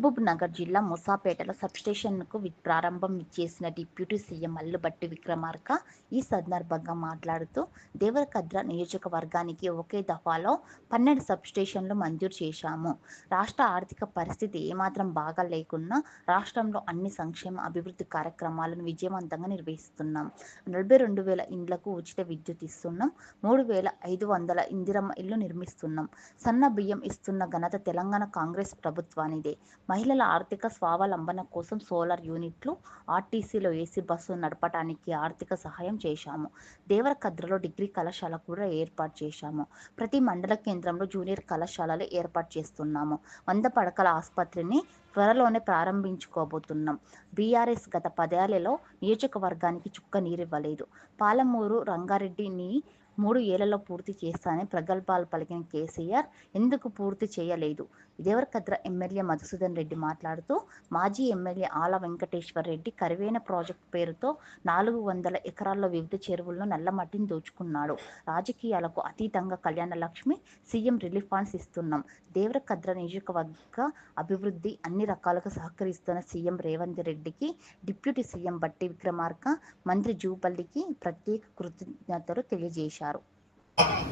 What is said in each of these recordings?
మహబూబ్ నగర్ జిల్లా ముసాపేటలో సబ్స్టేషన్కు ప్రారంభం చేసిన డిప్యూటీ సీఎం అల్లుబట్టి విక్రమార్క ఈ సందర్భంగా మాట్లాడుతూ దేవరకద్ర నియోజకవర్గానికి ఒకే దఫాలో పన్నెండు సబ్స్టేషన్లు మంజూరు చేశాము. రాష్ట్ర ఆర్థిక పరిస్థితి ఏమాత్రం బాగా లేకున్నా రాష్ట్రంలో అన్ని సంక్షేమ అభివృద్ధి కార్యక్రమాలను విజయవంతంగా నిర్వహిస్తున్నాం. నలభై రెండు వేల ఇండ్లకు ఉచిత విద్యుత్ ఇస్తున్నాం. మూడు వేల ఐదు వందల ఇందిరమ్మ ఇల్లు నిర్మిస్తున్నాం. సన్న బియ్యం ఇస్తున్న ఘనత తెలంగాణ కాంగ్రెస్ ప్రభుత్వానిదే. మహిళల ఆర్థిక స్వావలంబన కోసం సోలార్ యూనిట్లు ఆర్టీసీలో ఏసీ బస్సు నడపడానికి ఆర్థిక సహాయం చేశాము. దేవరకద్రలో డిగ్రీ కళాశాల కూడా ఏర్పాటు చేశాము. ప్రతి మండల కేంద్రంలో జూనియర్ కళాశాలలు ఏర్పాటు చేస్తున్నాము. వంద పడకల ఆసుపత్రిని త్వరలోనే ప్రారంభించుకోబోతున్నాం. బీఆర్ఎస్ గత పదేళ్ళలో నియోజకవర్గానికి చుక్క నీరివ్వలేదు. పాలమూరు రంగారెడ్డిని మూడు ఏళ్ళలో పూర్తి చేస్తానని ప్రగల్భాలు పలికిన కేసీఆర్ ఎందుకు పూర్తి చేయలేదు? దేవరకద్ర ఎమ్మెల్యే మధుసూదన్ రెడ్డి మాట్లాడుతూ మాజీ ఎమ్మెల్యే ఆల వెంకటేశ్వర్ రెడ్డి కరివేన ప్రాజెక్టు పేరుతో నాలుగు వందల ఎకరాల్లో వివిధ చెరువులను నల్లమట్టిని దోచుకున్నాడు. రాజకీయాలకు అతీతంగా Kalyana Lakshmi CM relief funds ఇస్తున్నాం. దేవరకద్ర నియోజకవర్గ అభివృద్ధి అన్ని రకాలుగా సహకరిస్తున్న సీఎం రేవంత్ రెడ్డికి డిప్యూటీ సీఎం బట్టి విక్రమార్క మంత్రి జూపల్లికి ప్రత్యేక కృతజ్ఞతలు తెలియజేశారు.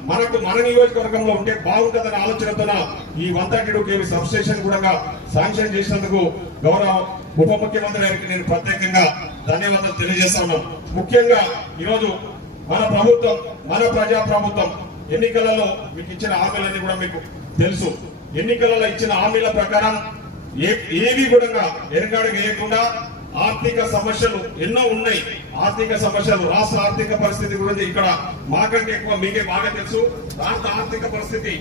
మనకు మన నియోజకవర్గంలో ఉంటే బాగుంటుందనే ఆలోచనతో ఈ వన్ థర్టీ టూ కేవీ కూడా శాంక్షన్ చేసినందుకు గౌరవ ఉప ముఖ్యమంత్రి గారికి నేను ప్రత్యేకంగా ధన్యవాదాలు తెలియజేస్తాను ముఖ్యంగా ఈరోజు మన ప్రభుత్వం మన ప్రజా ప్రభుత్వం ఎన్నికలలో మీకు ఇచ్చిన హామీలన్నీ కూడా మీకు తెలుసు. ఎన్నికలలో ఇచ్చిన హామీల ప్రకారం ఏ ఏవి కూడా ఎనగాడు వేయకుండా ఆర్థిక సమస్యలు ఎన్నో ఉన్నాయి. ఆర్థిక సమస్యలు రాష్ట్ర ఆర్థిక పరిస్థితి గురించి ఇక్కడ మాకంటే ఎక్కువ మీకే బాగా తెలుసు. రాష్ట్ర ఆర్థిక పరిస్థితి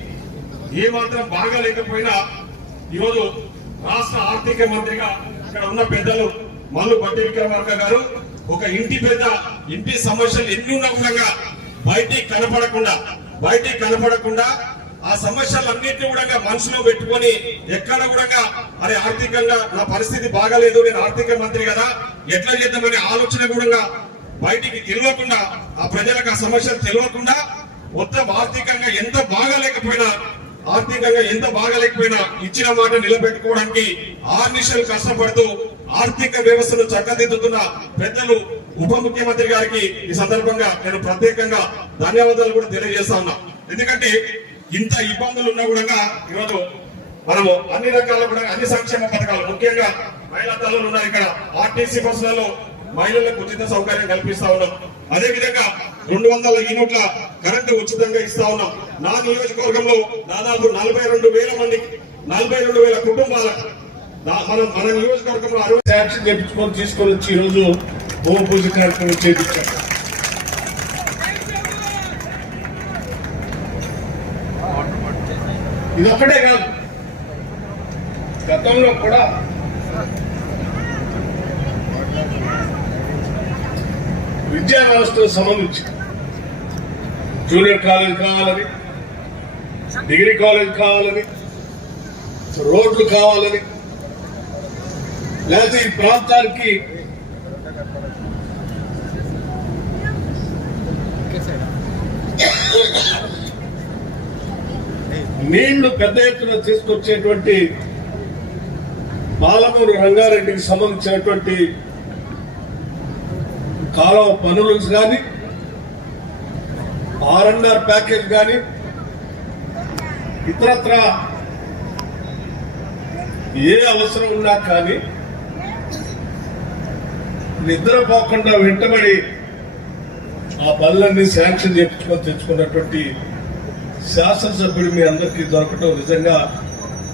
ఏ మాత్రం బాగా లేకపోయినా ఈరోజు రాష్ట్ర ఆర్థిక మంత్రిగా ఇక్కడ ఉన్న పెద్దలు మల్లు బట్టి విక్రమార్క గారు ఒక ఇంటి పెద్ద ఇంటి సమస్యలు ఎన్ని ఉన్నా కూడా బయటికి కనపడకుండా బయటికి కనపడకుండా ఆ సమస్యలన్నింటినీ కూడా మనసులో పెట్టుకొని ఎక్కడ కూడా అరే ఆర్థికంగా నా పరిస్థితి బాగాలేదు నేను ఆర్థిక మంత్రి కదా ఎట్లా చేద్దామనే ఆలోచన కూడా బయటికి తెలియకుండా ఆ ప్రజలకు ఆ సమస్యలు తెలియకుండా మొత్తం ఆర్థికంగా ఎంత బాగాలేకపోయినా ఆర్థికంగా ఎంత బాగాలేకపోయినా ఇచ్చిన మాట నిలబెట్టుకోవడానికి ఆర్నిషలు కష్టపడుతూ ఆర్థిక వ్యవస్థను చక్కదిద్దుతున్న పెద్దలు ఉప ముఖ్యమంత్రి గారికి ఈ సందర్భంగా నేను ప్రత్యేకంగా ధన్యవాదాలు కూడా తెలియజేస్తా ఉన్నా. ఎందుకంటే ఇంత ఇబ్బందులు ఉన్నా కూడా ఈరోజు మనము అన్ని రకాల కూడా అన్ని సంక్షేమ పథకాలు ముఖ్యంగా మహిళా తల్లులు ఉన్నారు ఇక్కడ. ఆర్టీసీ బస్సులలో మహిళలకు ఉచిత సౌకర్యం కల్పిస్తా ఉన్నాం. అదే విధంగా రెండు వందల యూనిట్ల కరెంటు ఉచితంగా ఇస్తా ఉన్నాం. నా నియోజకవర్గంలో దాదాపు నలభై రెండు వేల మంది నలభై రెండు వేల కుటుంబాలకు మనం మన నియోజకవర్గంలో అరవై శాంక్షన్ తెప్పించుకొని తీసుకొని వచ్చి ఈరోజు భూమి పూజ కార్యక్రమం చేపించాం. ఇదొక్కటే కాదు. గతంలో కూడా విద్యా వ్యవస్థకు సంబంధించి జూనియర్ కాలేజ్ కావాలని డిగ్రీ కాలేజ్ కావాలని రోడ్లు కావాలని లేకపోతే ఈ ప్రాంతానికి నీళ్ళు పెద్ద ఎత్తున తీసుకొచ్చేటువంటి పాలమూరు రంగారెడ్డికి సంబంధించినటువంటి కాలువ పనులు కానీ ఆర్ఎన్ఆర్ ప్యాకేజ్ కానీ ఇతరత్ర ఏ అవసరం ఉన్నా కానీ నిద్రపోకుండా వెంటబడి ఆ పనులన్నీ శాంక్షన్ చేయించుకొని తెచ్చుకున్నటువంటి శాసనసభ్యుడు మీ అందరికీ దొరకటం నిజంగా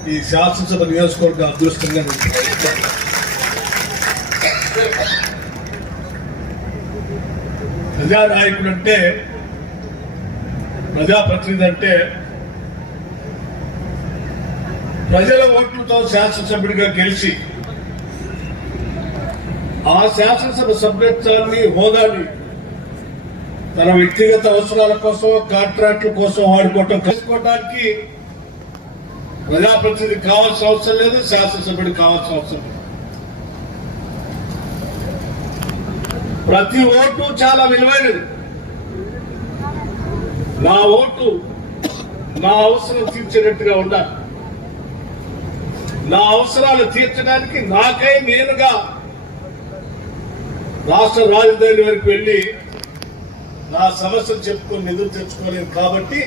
ఈ శాసనసభ నియోజకవర్గ అదృష్టంగా ప్రజానాయకుడు అంటే ప్రజాప్రతినిధి అంటే ప్రజల ఓట్లతో శాసనసభ్యుడిగా గెలిచి ఆ శాసనసభ సభ్యత్వాన్ని హోదాని తన వ్యక్తిగత అవసరాల కోసం కాంట్రాక్టుల కోసం వాడుకోవటం చేసుకోవడానికి ప్రజాప్రతినిధి కావాల్సిన అవసరం లేదు శాసనసభ్యుడు కావాల్సిన అవసరం లేదు. ప్రతి ఓటు చాలా విలువైనది. నా ఓటు నా అవసరం తీర్చేటట్టుగా ఉండాలి. నా అవసరాలు తీర్చడానికి నాకై నేనుగా రాష్ట్ర రాజధాని వరకు వెళ్ళి నా సమస్యలు చెప్పుకొని నిధులు తెచ్చుకోలేదు కాబట్టి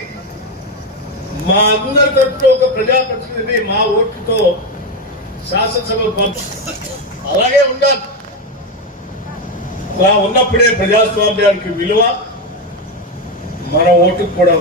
మా అందరి తరఫున ఒక ప్రజాప్రతినిధిని మా ఓట్లతో శాసనసభ అలాగే ఉండాలి. అలా ఉన్నప్పుడే ప్రజాస్వామ్యానికి విలువ మన ఓటుకు కూడా